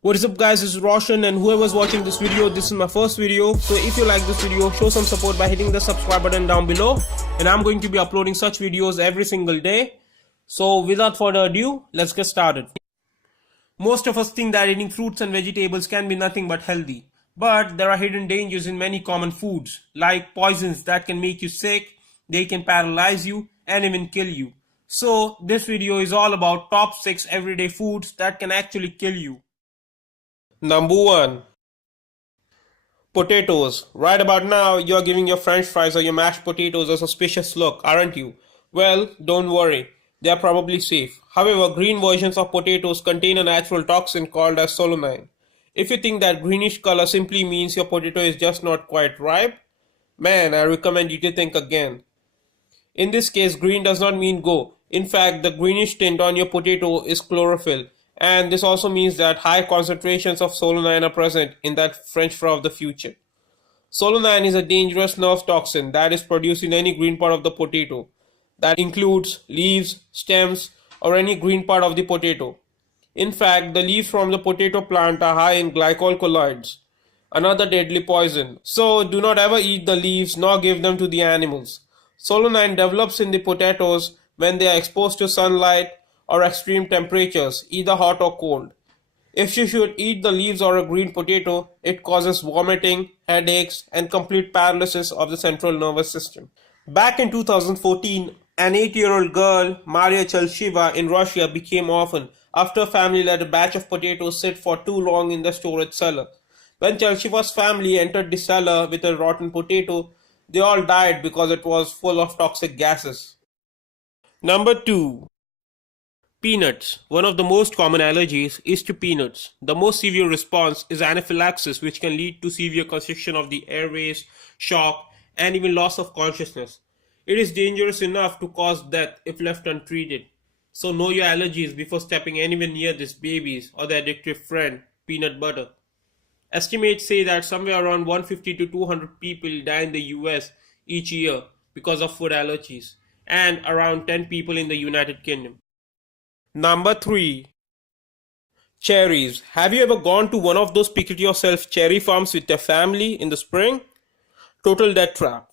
What is up guys, this is Roshan and whoever's watching this video, this is my first video. So if you like this video, show some support by hitting the subscribe button down below. And I'm going to be uploading such videos every single day. So without further ado, let's get started. Most of us think that eating fruits and vegetables can be nothing but healthy. But there are hidden dangers in many common foods, like poisons that can make you sick, they can paralyze you and even kill you. So this video is all about top 6 everyday foods that can actually kill you. Number 1. Potatoes. Right about now, you're giving your french fries or your mashed potatoes a suspicious look, aren't you? Well, don't worry. They are probably safe. However, green versions of potatoes contain a natural toxin called as solanine. If you think that greenish color simply means your potato is just not quite ripe, man, I recommend you to think again. In this case, green does not mean go. In fact, the greenish tint on your potato is chlorophyll. And this also means that high concentrations of solanine are present in that french fry of the future. Solanine is a dangerous nerve toxin that is produced in any green part of the potato. That includes leaves, stems, or any green part of the potato. In fact, the leaves from the potato plant are high in glycol colloids, another deadly poison. So do not ever eat the leaves nor give them to the animals. Solanine develops in the potatoes when they are exposed to sunlight or extreme temperatures, either hot or cold. If you should eat the leaves or a green potato, it causes vomiting, headaches, and complete paralysis of the central nervous system. Back in 2014, an 8-year-old girl, Maria Chelsheva, in Russia became orphaned after a family let a batch of potatoes sit for too long in the storage cellar. When Chelsheva's family entered the cellar with a rotten potato, they all died because it was full of toxic gases. Number 2. Peanuts. One of the most common allergies is to peanuts. The most severe response is anaphylaxis, which can lead to severe constriction of the airways, shock, and even loss of consciousness. It is dangerous enough to cause death if left untreated. So know your allergies before stepping anywhere near these babies or their addictive friend, peanut butter. Estimates say that somewhere around 150 to 200 people die in the US each year because of food allergies, and around 10 people in the United Kingdom. Number 3. Cherries. Have you ever gone to one of those pick-it-yourself cherry farms with your family in the spring? Total death trap.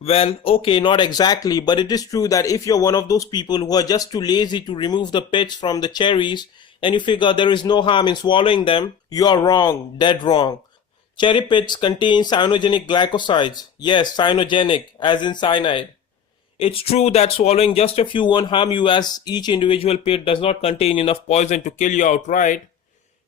Well, okay, not exactly, but it is true that if you're one of those people who are just too lazy to remove the pits from the cherries and you figure there is no harm in swallowing them, you are wrong, dead wrong. Cherry pits contain cyanogenic glycosides. Yes, cyanogenic, as in cyanide. It's true that swallowing just a few won't harm you, as each individual pit does not contain enough poison to kill you outright.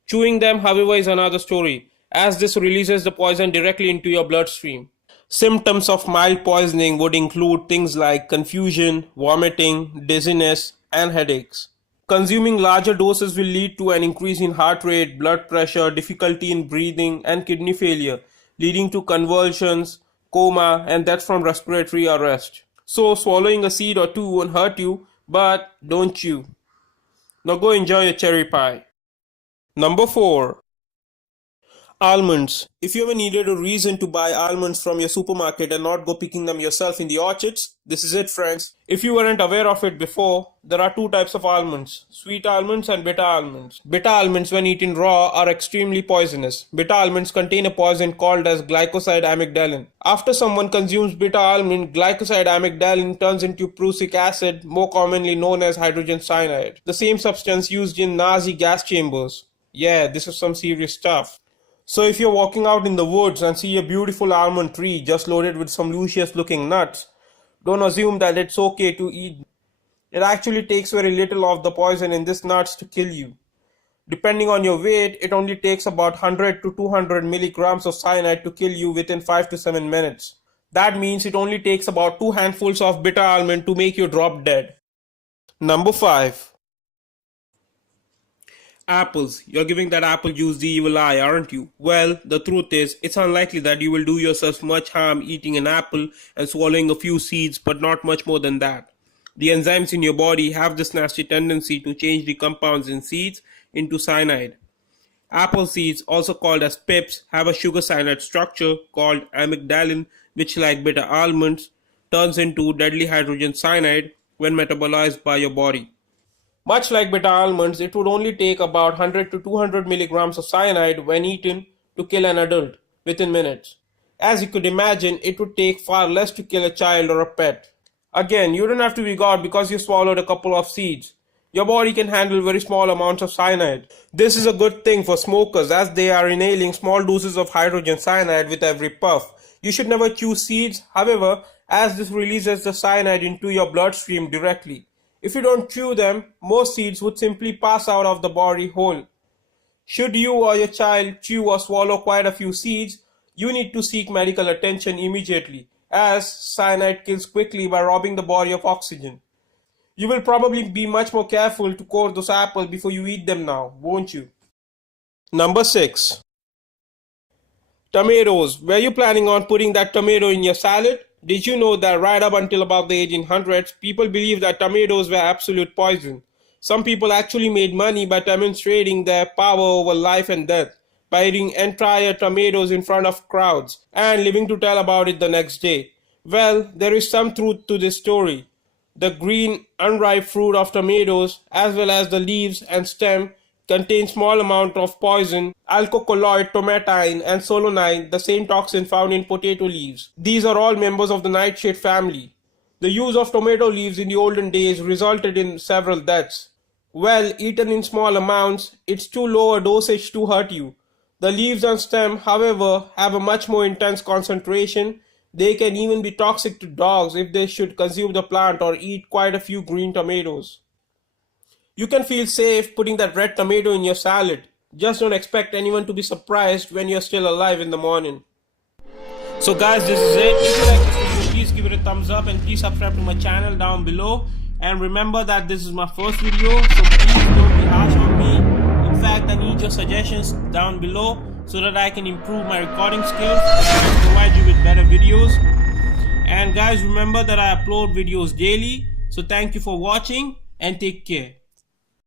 Chewing them, however, is another story, as this releases the poison directly into your bloodstream. Symptoms of mild poisoning would include things like confusion, vomiting, dizziness, and headaches. Consuming larger doses will lead to an increase in heart rate, blood pressure, difficulty in breathing, and kidney failure, leading to convulsions, coma, and death from respiratory arrest. So swallowing a seed or two won't hurt you, but don't chew. Now go enjoy your cherry pie. Number 4. Almonds. If you ever needed a reason to buy almonds from your supermarket and not go picking them yourself in the orchards, this is it, friends. If you weren't aware of it before, there are two types of almonds, sweet almonds and bitter almonds. Bitter almonds, when eaten raw, are extremely poisonous. Bitter almonds contain a poison called as glycoside amygdalin. After someone consumes bitter almond, glycoside amygdalin turns into prussic acid, more commonly known as hydrogen cyanide, the same substance used in Nazi gas chambers. Yeah, this is some serious stuff. So if you're walking out in the woods and see a beautiful almond tree just loaded with some luscious looking nuts, don't assume that it's okay to eat. It actually takes very little of the poison in these nuts to kill you. Depending on your weight, it only takes about 100 to 200 milligrams of cyanide to kill you within 5 to 7 minutes. That means it only takes about 2 handfuls of bitter almond to make you drop dead. Number 5. Apples. You're giving that apple juice the evil eye, aren't you? Well, the truth is, it's unlikely that you will do yourself much harm eating an apple and swallowing a few seeds, but not much more than that. The enzymes in your body have this nasty tendency to change the compounds in seeds into cyanide. Apple seeds, also called as pips, have a sugar cyanide structure called amygdalin, which, like bitter almonds, turns into deadly hydrogen cyanide when metabolized by your body. Much like bitter almonds, it would only take about 100 to 200 milligrams of cyanide when eaten to kill an adult within minutes. As you could imagine, it would take far less to kill a child or a pet. Again, you don't have to be God because you swallowed a couple of seeds. Your body can handle very small amounts of cyanide. This is a good thing for smokers as they are inhaling small doses of hydrogen cyanide with every puff. You should never chew seeds, however, as this releases the cyanide into your bloodstream directly. If you don't chew them, most seeds would simply pass out of the body whole. Should you or your child chew or swallow quite a few seeds, you need to seek medical attention immediately, as cyanide kills quickly by robbing the body of oxygen. You will probably be much more careful to core those apples before you eat them now, won't you? Number 6. Tomatoes. Were you planning on putting that tomato in your salad? Did you know that right up until about the 1800s, people believed that tomatoes were absolute poison? Some people actually made money by demonstrating their power over life and death by eating entire tomatoes in front of crowds and living to tell about it the next day. Well, there is some truth to this story. The green, unripe fruit of tomatoes, as well as the leaves and stem, contain small amount of poison, alkoxyl tomatine and solanine, the same toxin found in potato leaves. These are all members of the nightshade family. The use of tomato leaves in the olden days resulted in several deaths. Well, eaten in small amounts, it's too low a dosage to hurt you. The leaves and stem, however, have a much more intense concentration. They can even be toxic to dogs if they should consume the plant or eat quite a few green tomatoes. You can feel safe putting that red tomato in your salad. Just don't expect anyone to be surprised when you're still alive in the morning. So guys, this is it. If you like this video, please give it a thumbs up and please subscribe to my channel down below. And remember that this is my first video, so please don't be harsh on me. In fact, I need your suggestions down below so that I can improve my recording skills and provide you with better videos. And guys, remember that I upload videos daily. So thank you for watching and take care.